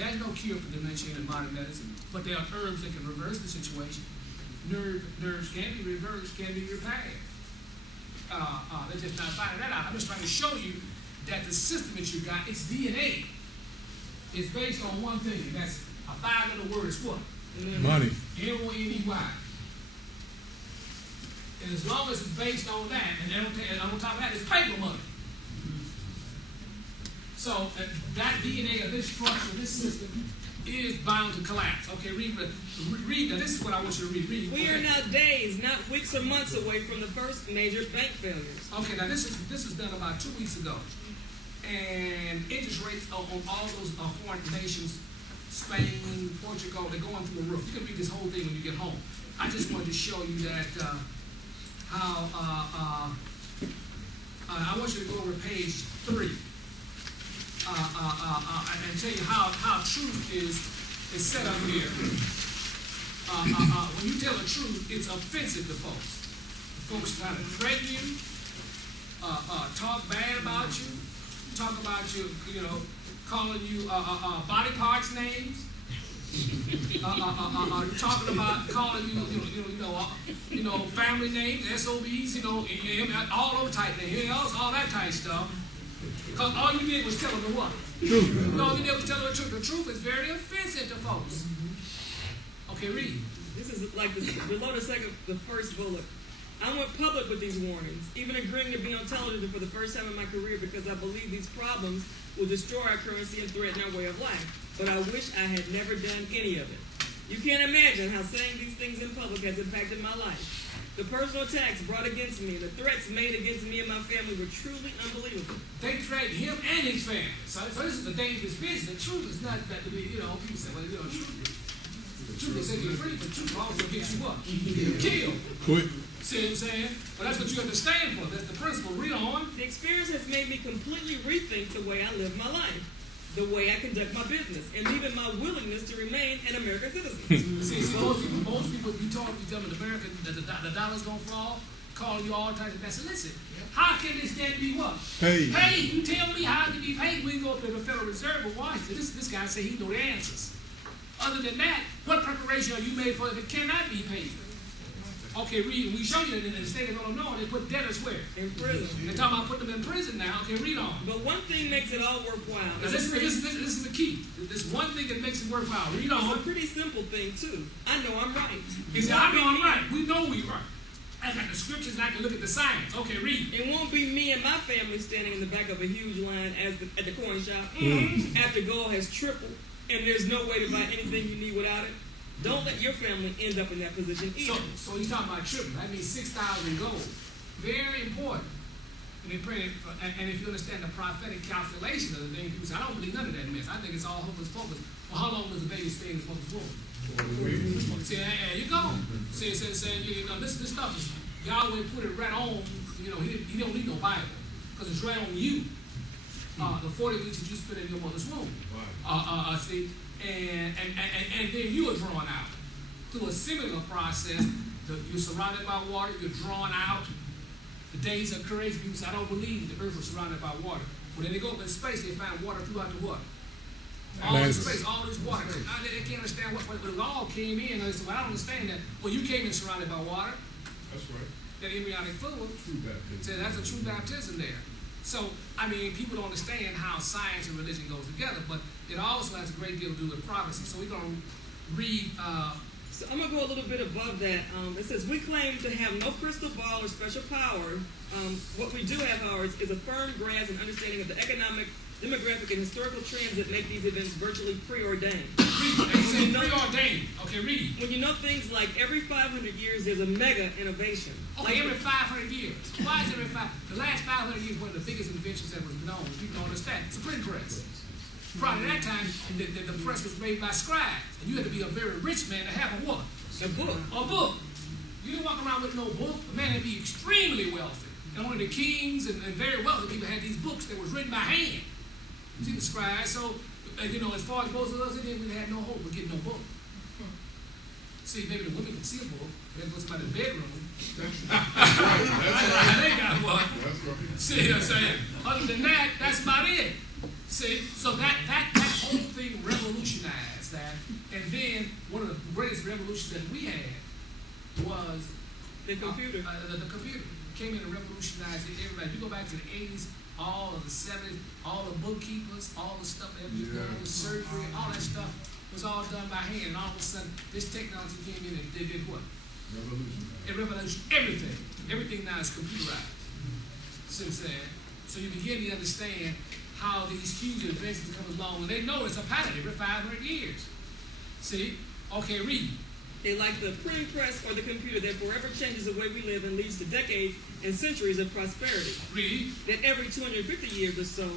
There's no cure for dementia in modern medicine, but there are herbs that can reverse the situation. Nerves can be reversed, can be repaired. They're just not finding that out. I'm just trying to show you that the system that you got, its DNA, is based on one thing, and that's a 5-letter word. It's what? Money. M-O-N-E-Y. And as long as it's based on that, and on top of that, it's paper money. So that DNA of this structure, this system, is bound to collapse. Okay, read. Now this is what I want you to read. We are now days, not weeks or months away from the first major bank failures. Okay, now this is done about 2 weeks ago, and interest rates on all those foreign nations, Spain, Portugal, they're going through the roof. You can read this whole thing when you get home. I just wanted to show you that how I want you to go over to page 3. And tell you how truth is set up here. When you tell the truth, it's offensive to folks. Folks try to threaten you, talk bad about you, talk about you, calling you body parts names, talking about calling you, family names, SOBs, all those type names, all that type stuff. Because all you did was tell them the what? Truth. All you did was tell them the truth. The truth is very offensive to folks. Okay, read. This is like below the first bullet. I went public with these warnings, even agreeing to be on television for the first time in my career because I believe these problems will destroy our currency and threaten our way of life. But I wish I had never done any of it. You can't imagine how saying these things in public has impacted my life. The personal attacks brought against me, the threats made against me and my family were truly unbelievable. They threatened him and his family. So this is a dangerous business. The truth is not that to be, people say, well, the truth will set you free, but truth will also get you what? Killed. Quit. See what I'm saying? Well, that's what you have to stand for. That's the principle. Read on. The experience has made me completely rethink the way I live my life, the way I conduct my business, and even my willingness to remain an American citizen. See, most people, you tell them in America that the dollar's going to fall, calling you all types of things. Listen, how can this debt be what? Paid. Paid. You tell me how it can be paid. We can go up to the Federal Reserve of Washington. This guy say he know the answers. Other than that, what preparation are you made for if it cannot be paid? Okay, read. We show you that in the state of Illinois, they put debtors where? In prison. They're talking about putting them in prison now. Okay, read on. But one thing makes it all worthwhile. Now, this is the key. This one thing that makes it worthwhile. Read on. It's a pretty simple thing, too. I know I'm right. He said, I know I'm right. We know we're right. I got the scriptures and I can look at the science. Okay, read. It won't be me and my family standing in the back of a huge line at the coin shop after gold has tripled and there's no way to buy anything you need without it. Don't let your family end up in that position either. So you're talking about triple. That means 6,000 gold. Very important. And if you understand the prophetic calculation of the thing, people say, I don't believe none of that mess. I think it's all hocus pocus. Well, how long does a baby stay in his mother's womb? See, there you go. See, this stuff is, Yahweh put it right on, he don't need no Bible. Because it's right on you. The 40 weeks that you spent in your mother's womb. See, and then you are drawn out. Through a similar process, you're surrounded by water, you're drawn out. The days are crazy. People say, I don't believe the earth was surrounded by water. Well, then they go up in space, they find water throughout the what? All this space, all this water. They can't understand what it all came in. They say, well, I don't understand that. Well, you came in surrounded by water. That's right. That embryonic fluid. True baptism. So that's a true baptism there. So, people don't understand how science and religion goes together, but it also has a great deal to do with prophecy. So we're going to read. So I'm going to go a little bit above that. It says, we claim to have no crystal ball or special power. What we do have, however, is a firm grasp and understanding of the economic, demographic, and historical trends that make these events virtually preordained. Preordained. Okay, read. When you know things like every 500 years there's a mega innovation. Okay, every 500 years. Why is every 500? The last 500 years, one of the biggest inventions ever known. People don't understand. It's a printing press. Prior to that time, the press was made by scribes. And you had to be a very rich man to have a what? A book. A book. You didn't walk around with no book. A man had to be extremely wealthy. And only the kings and very wealthy people had these books that was written by hand. You see the scribes. So, as far as most of us, they didn't have no hope of getting no book. See, maybe the women could see a book. They go to somebody's bedroom. That's right. They got one. That's right. See what I'm saying? Other than that, that's about it. See, so that whole thing revolutionized then one of the greatest revolutions that we had was The computer. the computer came in and revolutionized everybody. You go back to the 80s, all of the 70s, all the bookkeepers, all the stuff that was done with surgery, all that stuff was all done by hand. And all of a sudden, this technology came in and they did what? It revolutionized everything. Everything now is computerized. Since then, so you begin to understand how these huge inventions come along, and they know it's a pattern every 500 years. See? Okay, read. They like the printing press or the computer that forever changes the way we live and leads to decades and centuries of prosperity. Read. That every 250 years or so,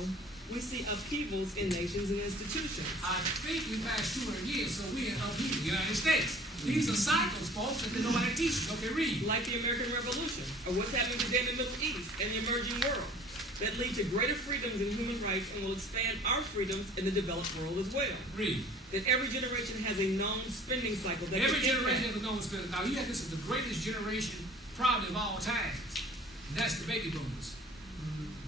we see upheavals in nations and institutions. I think we passed 200 years, so we're in upheaval, United States. These are cycles, folks, that nobody teaches. Okay, read. Like the American Revolution, or what's happening today in the Middle East and the emerging world, that lead to greater freedoms and human rights and will expand our freedoms in the developed world as well. Read. That every generation has a known spending cycle. That Every can generation impact- has a known spending. Now, you have this is the greatest generation probably of all times. That's the baby boomers.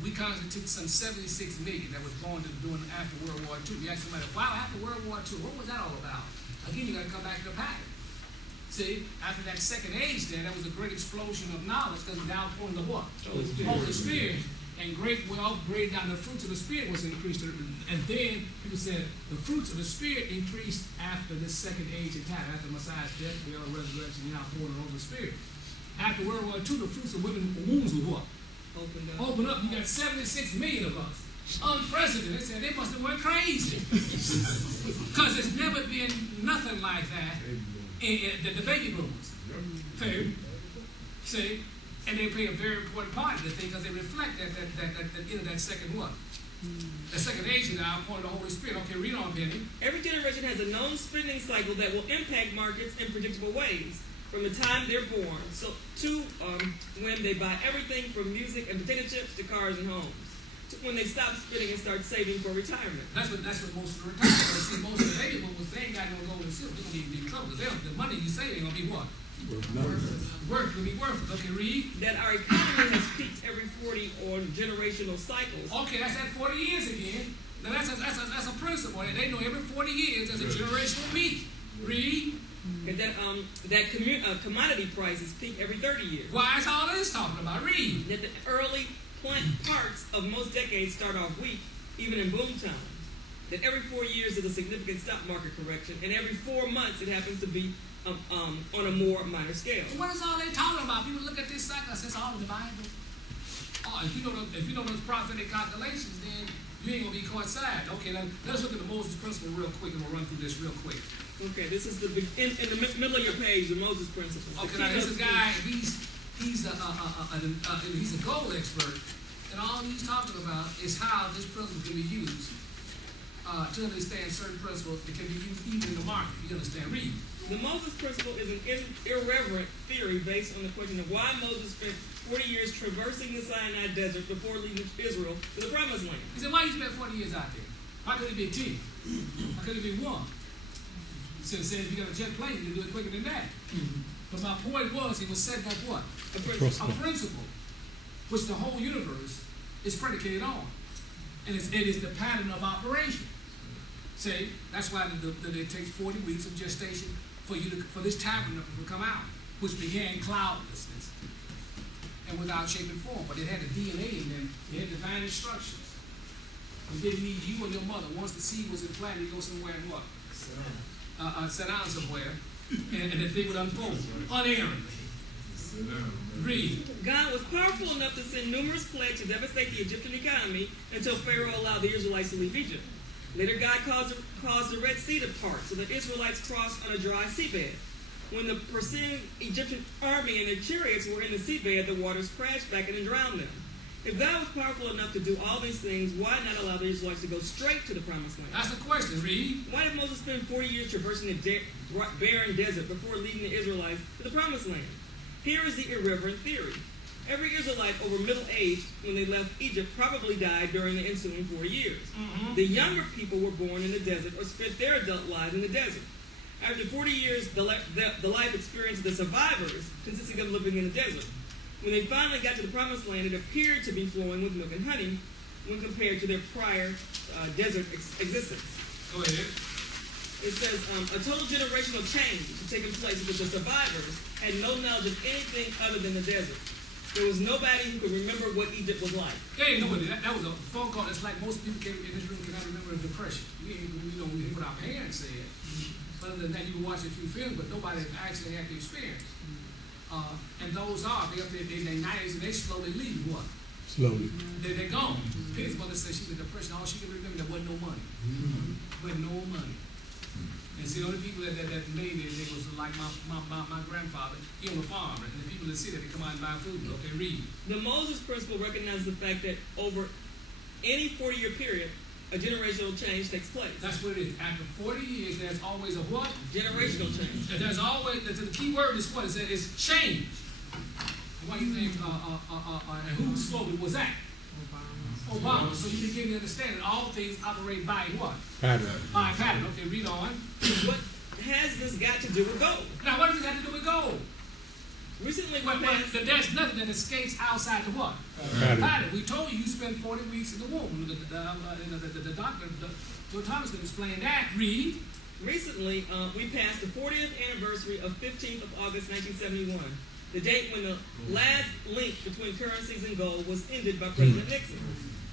We constitute some 76 million that was born during after World War II. You ask somebody, wow, after World War II, what was that all about? Again, you got to come back to the pattern. See, after that second age there, that was a great explosion of knowledge because the downpouring of what? Holy Spirit. And great wealth, great down the fruits of the Spirit was increased. And then people said the fruits of the Spirit increased after this second age of time, after Messiah's death, burial, resurrection, now pouring over the Spirit. After World War II, the fruits of women's wombs were what? Open up. You got 76 million of us. Unprecedented. They said they must have went crazy. Because there's never been nothing like that in the baby boomers. Okay. See? And they play a very important part in the thing because they reflect that end of that second what? The second age is now point of the Holy Spirit. Okay, read on, Penny. Every generation has a known spending cycle that will impact markets in predictable ways from the time they're born. So to when they buy everything from music and potato chips to cars and homes. To when they stop spending and start saving for retirement. That's what most of the retirement. See, most of the baby boomers, they ain't got no gold and silver. They're gonna be in trouble because the money you save ain't gonna be what? Will be worthless. Okay, read. That our economy has peaked every 40 or generational cycles. Okay, that's at 40 years again. Now that's a principle. They know every 40 years there's a generational peak. Read. And that commodity prices peak every 30 years. Why is all this talking about? Read. That the early parts of most decades start off weak, even in boom times. That every 4 years is a significant stock market correction, and every 4 months it happens to be on a more minor scale. What is all they talking about? People look at this cycle and say it's all in the Bible. Oh, if you know those prophetic calculations, then you ain't gonna be coincided. Okay, now let's look at the Moses principle real quick, and we'll run through this real quick. Okay, this is in the middle of your page, the Moses principle. Okay, now this is a guy. He's a gold expert, and all he's talking about is how this principle can be used to understand certain principles that can be used even in the market. You understand? Read. The Moses principle is an irreverent theory based on the question of why Moses spent 40 years traversing the Sinai desert before leaving Israel to the Promised Land. He said, why you spent 40 years out there? Why couldn't it be 10? Why couldn't it be 1? He said, if you got a jet plane, you can do it quicker than that. But my point was, he was setting up what? A principle. A principle, which the whole universe is predicated on. And it is the pattern of operation. See, that's why it takes 40 weeks of gestation for this tabernacle to come out, which began cloudlessness and without shape and form. But it had the DNA in them. It had divine instructions. It didn't need you or your mother. Once the seed was implanted, you go somewhere and what? Sit down somewhere, and the thing would unfold unerringly. Read. God was powerful enough to send numerous plagues to devastate the Egyptian economy until Pharaoh allowed the Israelites to leave Egypt. Later, God caused the Red Sea to part so the Israelites crossed on a dry seabed. When the pursuing Egyptian army and their chariots were in the seabed, the waters crashed back and drowned them. If God was powerful enough to do all these things, why not allow the Israelites to go straight to the Promised Land? That's the question. Read. Why did Moses spend 40 years traversing the barren desert before leading the Israelites to the Promised Land? Here is the irreverent theory. Every Israelite over middle age when they left Egypt probably died during the ensuing 4 years. The younger people were born in the desert or spent their adult lives in the desert. After 40 years, the life experience of the survivors consisting of living in the desert. When they finally got to the Promised Land, it appeared to be flowing with milk and honey when compared to their prior desert existence. Go ahead. It says a total generational change had taken place because the survivors had no knowledge of anything other than the desert. There was nobody who could remember what Egypt was like. There ain't nobody. That was a phone call. It's like most people came in this room cannot remember the Depression. We hear what our parents said. Other than that, you can watch a few films, but nobody actually had the experience. And those they up there in their 90s, and they slowly leave. What? Slowly. They're gone. His mother said she was in depression. All she could remember, there wasn't no money. Wasn't no money. And see, the only people that made it was like my grandfather. He owned a farm, and the people that see that they come out and buy food. Okay, read. The Moses principle recognizes the fact that over any 40-year period, a generational change takes place. That's what it is. After 40 years, there's always a what? Generational change. And there's always, the key word is what? It said it's change. What do you think, and whose slogan was that? Obama. So you begin to understand that all things operate by what? Pattern. By pattern. Okay, read on. What has this got to do with gold? Now, what does it have to do with gold? Recently, we Well, passed... there's nothing that escapes outside the what? Pattern. We told you spend 40 weeks in the womb. The doctor, Thomas, can explain that. Read. Recently, we passed the 40th anniversary of 15th of August, 1971, the date when the last link between currencies and gold was ended by President Nixon.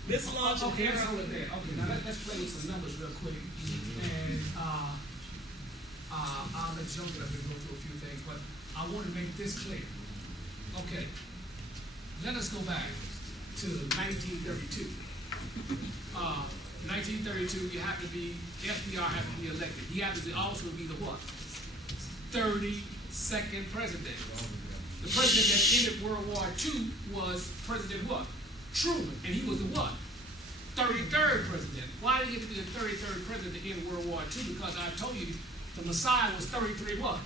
This launched Okay, an let's era... hold it there. Okay, now let's play with some numbers real quick. And I'll let Joe get up and go through a few things, but I want to make this clear. Okay, let us go back to 1932. 1932, you have to be, FDR has to be elected. He happens to also be the what? 32nd president. The president that ended World War II was President what? Truman, and he was the what? 33rd president. Why did he get to be the 33rd president to end World War II? Because I told you the Messiah was 33 what?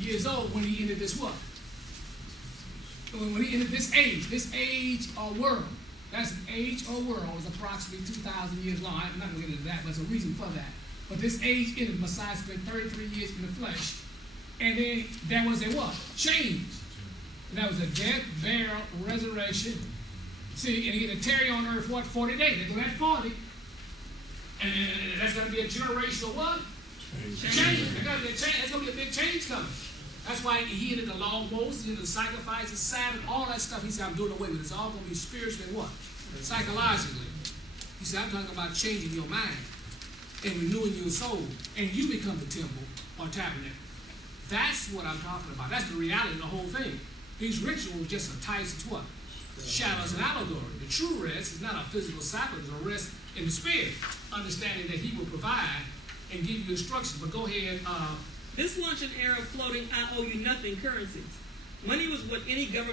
Years old when he ended this what? When he entered this age or world. That's an age or world is approximately 2,000 years long. I'm not going to get into that, but there's a reason for that. But this age ended, Messiah spent 33 years in the flesh. And then there was a what? Change. And that was a death, burial, resurrection. See, and he had to tarry on earth, what, 40 days. They go at 40. And that's going to be a generational what? Change. There's going to be a change. There's going to be a big change coming. That's why he ended the law of Moses, he ended the sacrifices, Sabbath, all that stuff. He said, I'm doing away with it. It's all going to be spiritually and what? Psychologically. He said, I'm talking about changing your mind and renewing your soul. And you become the temple or tabernacle. That's what I'm talking about. That's the reality of the whole thing. These rituals just entice us what? Shadows and allegory. The true rest is not a physical sacrifice, it's a rest in the spirit. Understanding that he will provide and give you instructions. But go ahead. This launched an era of floating I owe you nothing currencies. Money was what any government